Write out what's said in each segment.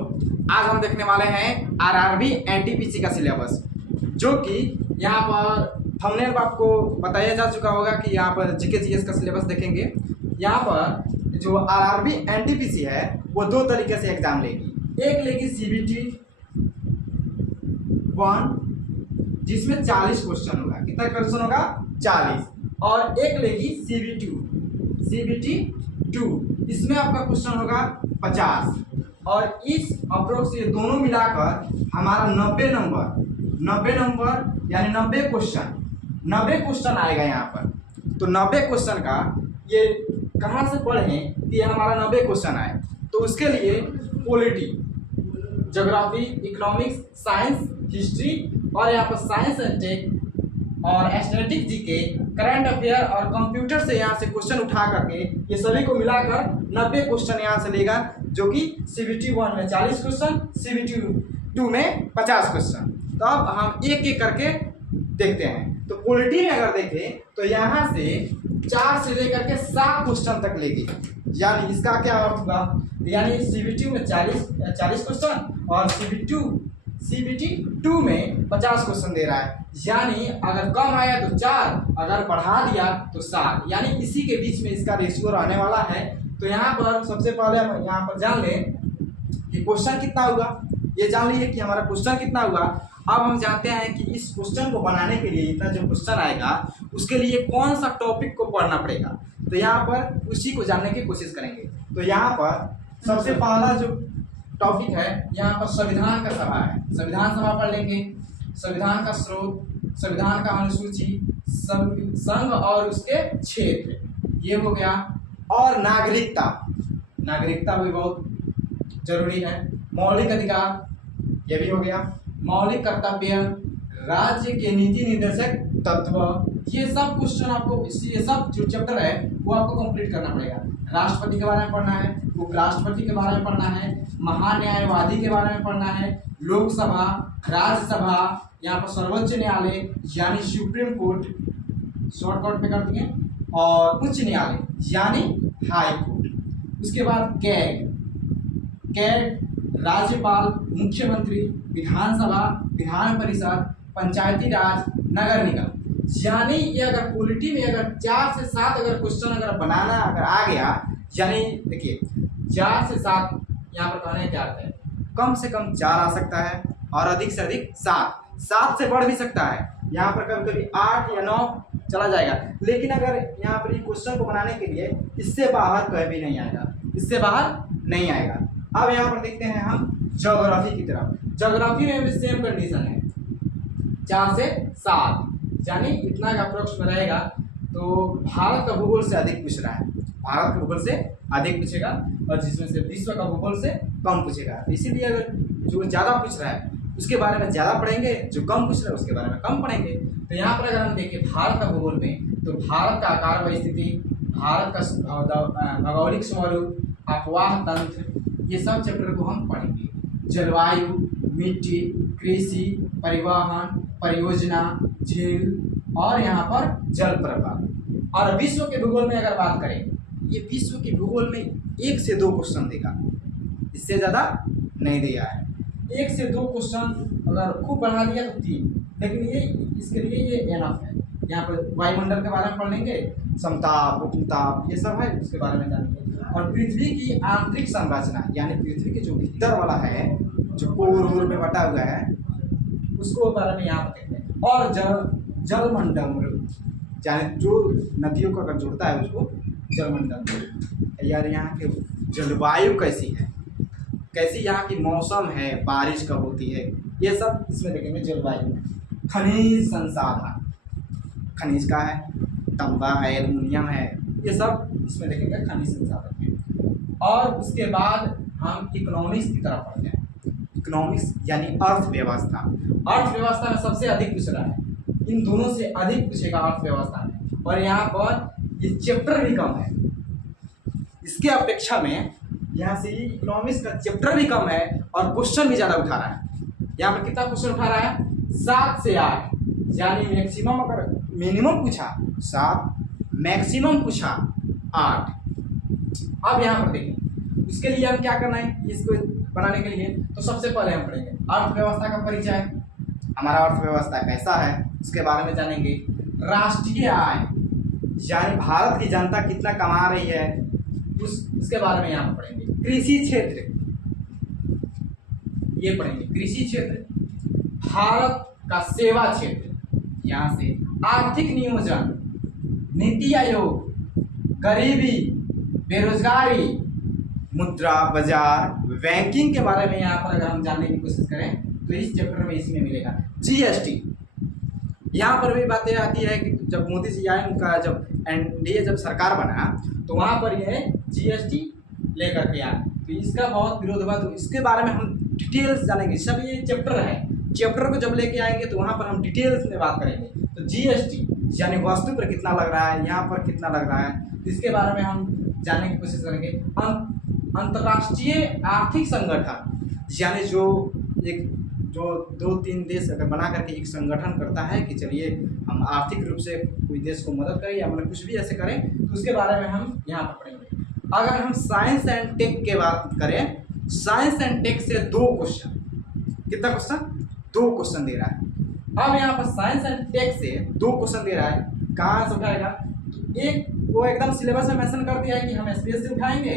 आज हम देखने वाले हैं आरआरबी एनटीपीसी का सिलेबस, जो कि यहाँ पर थंबनेल पर आपको बताया जा चुका होगा कि यहाँ पर जीके जीएस का सिलेबस देखेंगे। यहाँ पर जो आरआरबी एनटीपीसी है वो दो तरीके से एग्जाम लेगी। एक लेगी सीबीटी 1 जिसमें 40 क्वेश्चन होगा। कितना क्वेश्चन होगा? 40। और एक लेगी सीबीटी 2 इसमें आपका क्वेश्चन होगा 50। और इस अप्रोक्स ये दोनों मिलाकर हमारा 90 नंबर यानी 90 क्वेश्चन आएगा यहाँ पर। तो 90 क्वेश्चन का ये कहाँ से पढ़ें कि हमारा 90 क्वेश्चन आए, तो उसके लिए polity, geography, economics, science, history और यहाँ पर साइंस एंड टेक और स्टैटिस्टिक्स जीके, करंट अफेयर और कंप्यूटर से यहाँ से क्वेश्चन उठा करके ये सभी को मिलाकर 90 क्वेश्चन यहाँ से लेगा, जो कि सीबीटी 1 में 40 क्वेश्चन, सीबीटी 2 में 50 क्वेश्चन। तो अब हम एक एक करके देखते हैं। तो पॉलिटी में अगर देखें तो यहाँ से 4 से लेकर के 7 क्वेश्चन तक लेगी, यानी इसका क्या अर्थ हुआ? यानी सीबीटी में 40 क्वेश्चन और सीबीटी 2 में 50 क्वेश्चन दे रहा है। यानी अगर कम आया तो 4, अगर बढ़ा दिया तो 7, यानी इसी के बीच में इसका रेशियो रहने वाला है। तो यहाँ पर सबसे पहले हम यहाँ पर जान लें कि क्वेश्चन कितना हुआ। ये जान लीजिए कि हमारा क्वेश्चन कितना हुआ। अब हम जानते हैं कि इस क्वेश्चन को बनाने के लिए, इतना जो क्वेश्चन आएगा उसके लिए कौन सा टॉपिक को पढ़ना पड़ेगा, तो यहाँ पर उसी को जानने की कोशिश करेंगे। तो यहाँ पर सबसे पहला जो टॉपिक है यहाँ पर संविधान का सभा है। संविधान सभा पढ़ लेंगे, संविधान का स्रोत, संविधान का अनुसूची, संघ और उसके क्षेत्र, ये हो गया। और नागरिकता भी बहुत जरूरी है। मौलिक अधिकार, ये भी हो गया। मौलिक कर्तव्य, राज्य के नीति निर्देशक तत्व, ये सब क्वेश्चन आपको, ये सब जो चैप्टर है वो आपको कंप्लीट करना पड़ेगा। राष्ट्रपति के बारे में पढ़ना है, उपराष्ट्रपति के बारे में पढ़ना है, महान्यायवादी के बारे में पढ़ना है, लोकसभा, राज्यसभा, यहाँ पर सर्वोच्च न्यायालय यानी सुप्रीम कोर्ट, शॉर्टकट पे कर दिए, और उच्च न्यायालय यानी हाई कोर्ट। उसके बाद कैग राज्यपाल, मुख्यमंत्री, विधानसभा, विधान परिषद, पंचायती राज, नगर निगम। यानी ये अगर पॉलिटी में अगर 4 से 7 अगर क्वेश्चन अगर बनाना अगर आ गया, यानी देखिए 4 से 7 यहाँ पर कहने क्या आता है, कम से कम 4 आ सकता है और अधिक से अधिक 7 से बढ़ भी सकता है। यहाँ पर कभी कभी 8 या 9 चला जाएगा। लेकिन अगर यहाँ पर क्वेश्चन को बनाने के लिए इससे बाहर कभी नहीं आएगा, इससे बाहर नहीं आएगा। अब यहाँ पर देखते हैं हम ज्योग्राफी की तरफ। ज्योग्राफी में भी सेम कंडीशन है, 4 से 7 यानी इतना का अप्रोक्स में रहेगा। तो भारत का भूगोल से अधिक पूछ रहा है, भारत के भूगोल से अधिक पूछेगा, और जिसमें से विश्व का भूगोल से कम पूछेगा। इसीलिए अगर जो ज़्यादा पूछ रहा है उसके बारे में ज़्यादा पढ़ेंगे, जो कम पूछ रहा है उसके बारे में कम पढ़ेंगे। तो यहाँ पर अगर हम देखें भारत का भूगोल में, तो भारत का आकार व स्थिति, भारत का भौगोलिक स्वरूप, अफवाह तंत्र, ये सब चैप्टर को हम पढ़ेंगे। जलवायु, मिट्टी, कृषि, परिवहन, परियोजना, झील और यहाँ पर जल प्रपात। और विश्व के भूगोल में अगर बात करें, ये विश्व के भूगोल में 1 से 2 क्वेश्चन देगा, इससे ज़्यादा नहीं दिया है। 1 से 2 क्वेश्चन अगर खूब बढ़ा दिया तो 3, लेकिन ये इसके लिए ये एनफ है। यहाँ पर वायुमंडल के बारे में पढ़ लेंगे, समताप, उपताप, ये सब है, उसके बारे में जानेंगे। और पृथ्वी की आंतरिक संरचना, यानी पृथ्वी के जो भीतर वाला है, जो कोर में बटा हुआ है, उसको बारे में यहाँ पर देखते हैं। और जलमंडल, यानी जो नदियों को अगर जोड़ता है उसको जलमंडल। यार यहाँ के जलवायु कैसी है, कैसी यहाँ की मौसम है, बारिश कब होती है, ये सब इसमें देखेंगे जलवायु में। खनिज संसाधन, खनिज का है, तांबा है, एल्युमिनियम है, ये सब इसमें देखेंगे खनिज संसाधन में। और उसके बाद हम इकोनॉमिक्स की तरफ पढ़ते हैं। इकोनॉमिक्स यानी अर्थव्यवस्था। अर्थव्यवस्था में सबसे अधिक पूछ रहा है, इन दोनों से अधिक पूछेगा अर्थव्यवस्था में। और यहाँ पर ये चैप्टर भी कम है, इसके अपेक्षा में यहाँ से इकोनॉमिक्स का चैप्टर भी कम है और क्वेश्चन भी ज़्यादा उठा रहा है। यहाँ पर कितना क्वेश्चन उठा रहा है? 7 से 8, यानी मैक्सिमम अगर मिनिमम पूछा 7, मैक्सिमम पूछा 8। अब यहाँ पर देखिए, उसके लिए हम क्या करना है, इसको बनाने के लिए। तो सबसे पहले हम पढ़ेंगे अर्थव्यवस्था का परिचय, हमारा अर्थव्यवस्था कैसा है उसके बारे में जानेंगे। राष्ट्रीय आय यानी भारत की जनता कितना कमा रही है उसके बारे में यहाँ पर पढ़ेंगे। कृषि क्षेत्र ये पढ़ेंगे, कृषि क्षेत्र, भारत का सेवा क्षेत्र, यहाँ से आर्थिक नियोजन, नीति आयोग, गरीबी, बेरोजगारी, मुद्रा बाजार, बैंकिंग के बारे में यहाँ पर अगर हम जानने की कोशिश करें तो इस चैप्टर में इसमें मिलेगा। जीएसटी, यहाँ पर भी बातें आती है कि जब मोदी जी आए, उनका जब एनडीए जब सरकार बना तो वहाँ पर यह जीएसटी लेकर के आए, तो इसका बहुत विरोध हुआ, तो इसके बारे में हम डिटेल्स जानेंगे। सब ये चैप्टर है, चैप्टर को जब लेके आएंगे तो वहाँ पर हम डिटेल्स में बात करेंगे। तो जीएसटी यानी वस्तु पर कितना लग रहा है, यहाँ पर कितना लग रहा है, तो इसके बारे में हम जानने की कोशिश करेंगे। अंतर्राष्ट्रीय आर्थिक संगठन यानी जो 2-3 देश अगर बना करके एक संगठन करता है कि चलिए हम आर्थिक रूप से कोई देश को मदद करें या मतलब कुछ भी ऐसे करें, तो उसके बारे में हम यहाँ पर पढ़ेंगे। अगर हम साइंस एंड टेक के बात करें, साइंस एंड टेक से 2 क्वेश्चन, कितना क्वेश्चन, 2 क्वेश्चन दे रहा है। अब यहाँ पर साइंस एंड टेक से 2 क्वेश्चन दे रहा है, कहाँ से उठाएगा, तो एक वो एकदम सिलेबस में मेंशन कर दिया है कि हम स्पेस से उठाएंगे,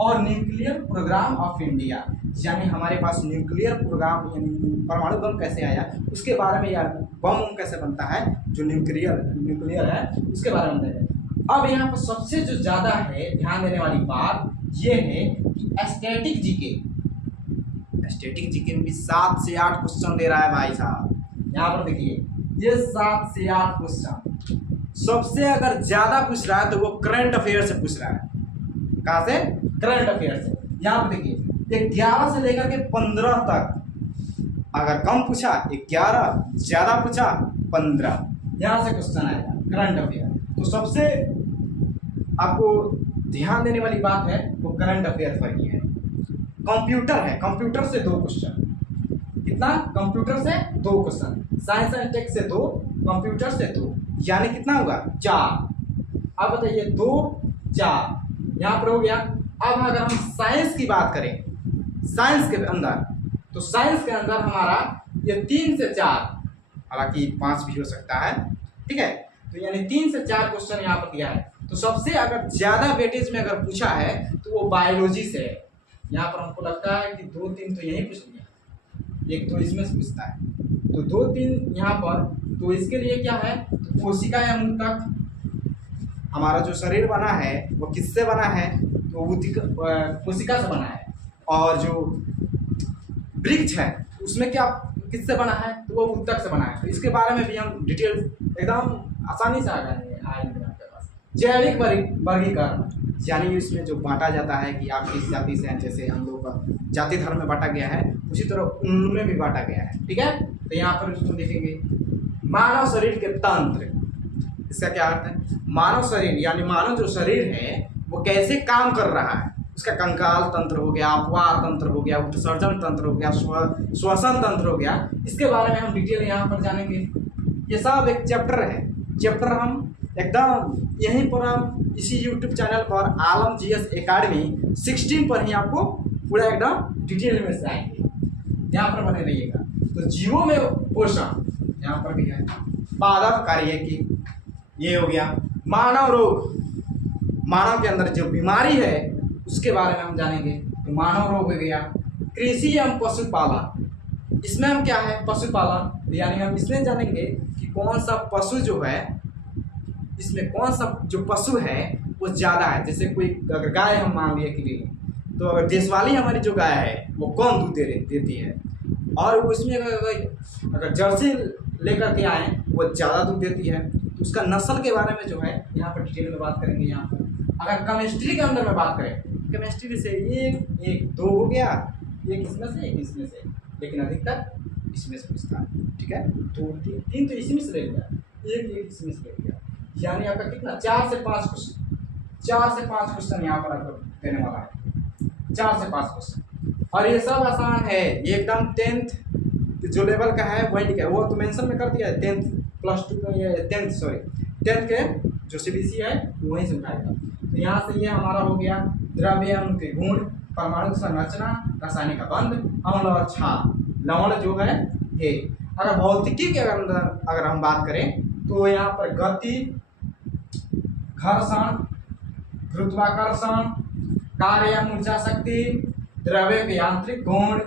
और न्यूक्लियर प्रोग्राम ऑफ इंडिया यानी हमारे पास न्यूक्लियर प्रोग्राम यानी परमाणु बम कैसे आया उसके बारे में, यार बम कैसे बनता है जो न्यूक्लियर है उसके बारे में बताएंगे। अब यहाँ पर सबसे जो ज़्यादा है ध्यान देने वाली बात ये है कि स्टैटिक जीके में भी 7 से 8 क्वेश्चन दे रहा है भाई साहब। यहाँ पर देखिए ये 7 से 8 क्वेश्चन, सबसे अगर ज्यादा पूछ रहा है तो वो करंट अफेयर से पूछ रहा है। कहाँ से, करंट अफेयर से। यहाँ पर देखिए 11 से लेकर के 15 तक, अगर कम पूछा 11, ज्यादा पूछा 15, यहाँ से क्वेश्चन आएगा करंट अफेयर। तो सबसे आपको ध्यान देने वाली बात है वो करंट अफेयर पर ही है। कंप्यूटर है, कंप्यूटर से 2 क्वेश्चन, कितना, कंप्यूटर से 2 क्वेश्चन, साइंस एंड टेक से 2, कंप्यूटर से 2, यानी कितना होगा 4। अब बताइए 2 4 यहाँ पर हो गया। अब अगर हम साइंस की बात करें, साइंस के अंदर, तो साइंस के अंदर हमारा ये 3 से 4, हालांकि 5 भी हो सकता है, ठीक है, तो यानी 3 से 4 क्वेश्चन यहाँ पर दिया है। तो सबसे अगर ज्यादा वेटेज में अगर पूछा है तो वो बायोलॉजी से है। यहाँ पर हमको लगता है कि 2-3 तो यही पूछ लिया, 1-2 इसमें से पूछता है, तो 2-3 यहाँ पर। तो इसके लिए क्या है, तो कोशिका या मूत्रक, हमारा जो शरीर बना है वो किससे बना है, तो कोशिका से बना है, और जो वृक्ष है उसमें क्या किससे बना है, तो वो ऊतक से बना है। तो इसके बारे में भी हम डिटेल एकदम आसानी से आएंगे आपके पास। जैविक वर्गीकरण यानी इसमें जो बांटा जाता है कि आप किस जाति से हैं, जैसे हम लोग का जाति धर्म में बांटा गया है उसी तरह उनमें भी बांटा गया है, ठीक है। तो यहाँ पर उसको देखेंगे मानव शरीर के तंत्र, इसका क्या अर्थ है, मानव शरीर यानी मानव जो शरीर है वो कैसे काम कर रहा है, उसका कंकाल तंत्र हो गया, अपवाह तंत्र हो गया, उत्सर्जन तंत्र हो गया, श्वसन तंत्र हो गया, इसके बारे में हम डिटेल यहाँ पर जानेंगे। ये सब एक चैप्टर है, चैप्टर हम एकदम यहीं पर हम इसी यूट्यूब चैनल पर आलम जीएस एकेडमी 16 पर ही आपको पूरा एकदम डिटेल में से आएंगे, यहाँ पर बने रहिएगा। तो जीवों में पोषण यहाँ पर भी है, पादप कार्य की, ये हो गया मानव रोग, मानव के अंदर जो बीमारी है उसके बारे में हम जानेंगे। तो मानव रोग हो गया, कृषि एवं पशुपालन, इसमें हम क्या है, पशुपालन, यानी हम इसमें जानेंगे कि कौन सा पशु जो है, इसमें कौन सा जो पशु है वो ज़्यादा है। जैसे कोई अगर गाय हम मान लिया कि तो अगर देशवाली हमारी जो गाय है वो कौन दूध देती है, और उसमें अगर जर्सी लेकर के आए वो ज़्यादा दूध देती है, तो उसका नस्ल के बारे में जो है यहाँ पर डिटेल में बात करेंगे। यहाँ पर अगर केमिस्ट्री के अंदर में बात करें, केमिस्ट्री से एक 2 हो गया, एक इसमें से एक इसमें से, लेकिन अधिकतर इसमें से पूछता है, ठीक है। 2-3 तो इसमें से ले लिया, एक इसमें से ले लिया, यानी आपका कितना 4 से 5 क्वेश्चन, 4 से 5 क्वेश्चन यहाँ पर आपको देने वाला है, 4 से 5 क्वेश्चन। और ये सब आसान है, ये एकदम 10th जो लेवल का है वही लिखा है, वो तो मेंशन में कर दिया है 10th +2 का, ये 10th के जो CBC है वहीं से उठाएगा। तो यहाँ से ये हमारा हो गया द्रव्य के गुण, परमाणु संरचना, रासायनिक बंध, अम्ल और क्षार, लवण जो है ये। अगर भौतिकी के अगर हम बात करें तो यहाँ पर गति, घर्षण, गुरुत्वाकर्षण, कार्य या ऊर्जा शक्ति, द्रव्य के यांत्रिक गुण,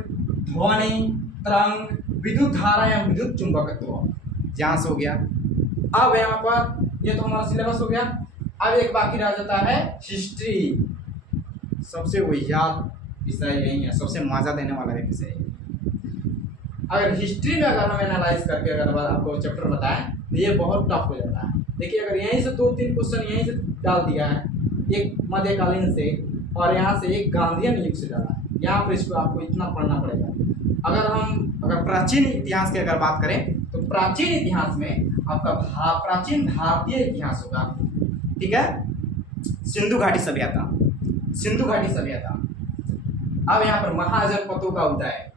ध्वनि, तरंग, विद्युत धारा या विद्युत चुंबकत्व, यहाँ से हो गया। अब यहाँ पर ये तो हमारा सिलेबस हो गया। अब एक बाकी रह जाता है हिस्ट्री, सबसे वो याद विषय यही है, सबसे मजा देने वाला भी विषय है। अगर हिस्ट्री में अगर हम एनालाइज करके अगर आपको चैप्टर बताएं तो ये बहुत टफ हो जाता है। देखिए अगर यहीं से 2-3 क्वेश्चन यहीं से डाल दिया है, एक मध्यकालीन से और यहाँ से एक गांधीयन युग से डाला है, यहाँ पर इसको आपको इतना पढ़ना पड़ेगा। अगर प्राचीन इतिहास की अगर बात करें तो प्राचीन इतिहास में आपका प्राचीन भारतीय इतिहास होगा, ठीक है। सिंधु घाटी सभ्यता, सिंधु घाटी सभ्यता। अब यहाँ पर महाजनपदों का उदय,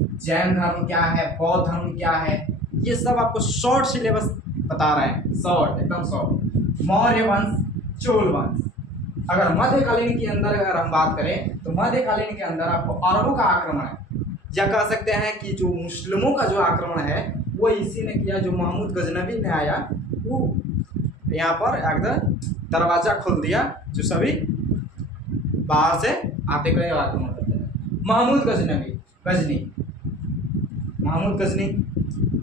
जैन धर्म क्या है, बौद्ध धर्म क्या है, ये सब आपको शॉर्ट सिलेबस बता रहे हैं, शॉर्ट एकदम शॉर्ट। मौर्य वंश, चोल वंश। अगर मध्यकालीन के अंदर अगर हम बात करें तो मध्यकालीन के अंदर आपको अरबों का आक्रमण है, या कह सकते हैं कि जो मुस्लिमों का जो आक्रमण है वो इसी ने किया, जो महमूद गजनवी ने आया वो यहाँ पर एकदम दरवाजा खोल दिया, जो सभी बाहर से आते गए आक्रमण करते हैं। महमूद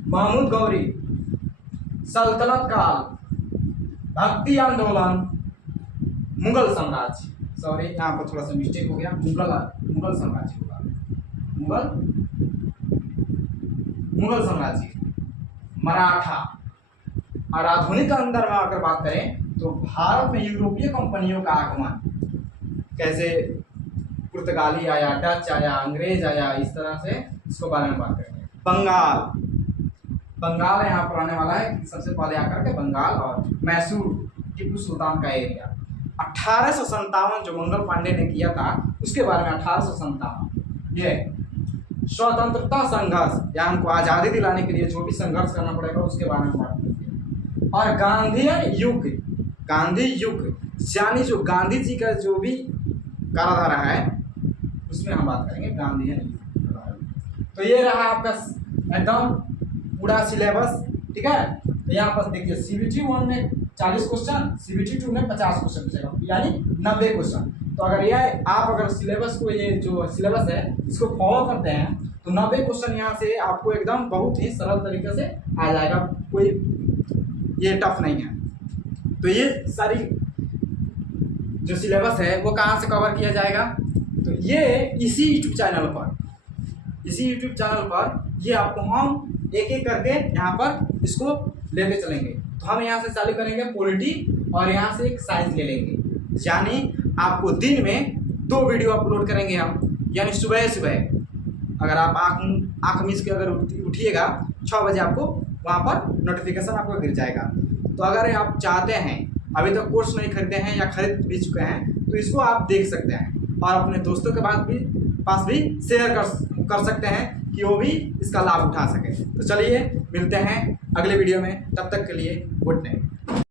महमूद गौरी, सल्तनत काल, भक्ति आंदोलन, मुगल साम्राज्य, सॉरी यहाँ पर थोड़ा सा मिस्टेक हो गया, मुगल साम्राज्य होगा, मुगल साम्राज्य, मराठा। और आधुनिक अंदर में अगर बात करें तो भारत में यूरोपीय कंपनियों का आगमन, कैसे पुर्तगाली आया, डच आया, अंग्रेज आया, इस तरह से इसको बारे में बात करेंगे। बंगाल यहाँ पर आने वाला है, सबसे पहले आकर के बंगाल और मैसूर, टीपू सुल्तान का एरिया। 1857 जो मंगल पांडे ने किया था उसके बारे में 1857 ये स्वतंत्रता संघर्ष, या हमको आज़ादी दिलाने के लिए जो भी संघर्ष करना पड़ेगा उसके बारे में बात करेंगे। और गांधी युग यानी जो गांधी जी का जो भी काराधारा है उसमें हम बात करेंगे गांधीयन युग। तो ये रहा आपका एकदम पूरा सिलेबस, ठीक है। तो यहाँ पर देखिए CBT 1 में 40 क्वेश्चन, CBT 2 में 50 क्वेश्चन पूछेगा, यानी 90 क्वेश्चन। तो अगर ये आप अगर सिलेबस को, ये जो सिलेबस है इसको फॉलो करते हैं तो 90 क्वेश्चन यहाँ से आपको एकदम बहुत ही सरल तरीके से आ जाएगा, कोई ये टफ नहीं है। तो ये सारी जो सिलेबस है वो कहाँ से कवर किया जाएगा, तो ये इसी यूट्यूब चैनल पर ये आपको हम एक एक करके यहाँ पर इसको लेते चलेंगे। तो हम यहाँ से चालू करेंगे पॉलिटी और यहाँ से एक साइंस ले लेंगे, यानी आपको दिन में 2 वीडियो अपलोड करेंगे हम, यानी सुबह अगर आप आँख मीच के अगर उठिएगा 6 बजे आपको वहाँ पर नोटिफिकेशन आपको गिर जाएगा। तो अगर आप चाहते हैं, अभी तक कोर्स नहीं खरीदे हैं या खरीद भी चुके हैं, तो इसको आप देख सकते हैं और अपने दोस्तों के पास भी शेयर कर सकते हैं कि वो भी इसका लाभ उठा सके। तो चलिए मिलते हैं अगले वीडियो में, तब तक के लिए गुड नाइट।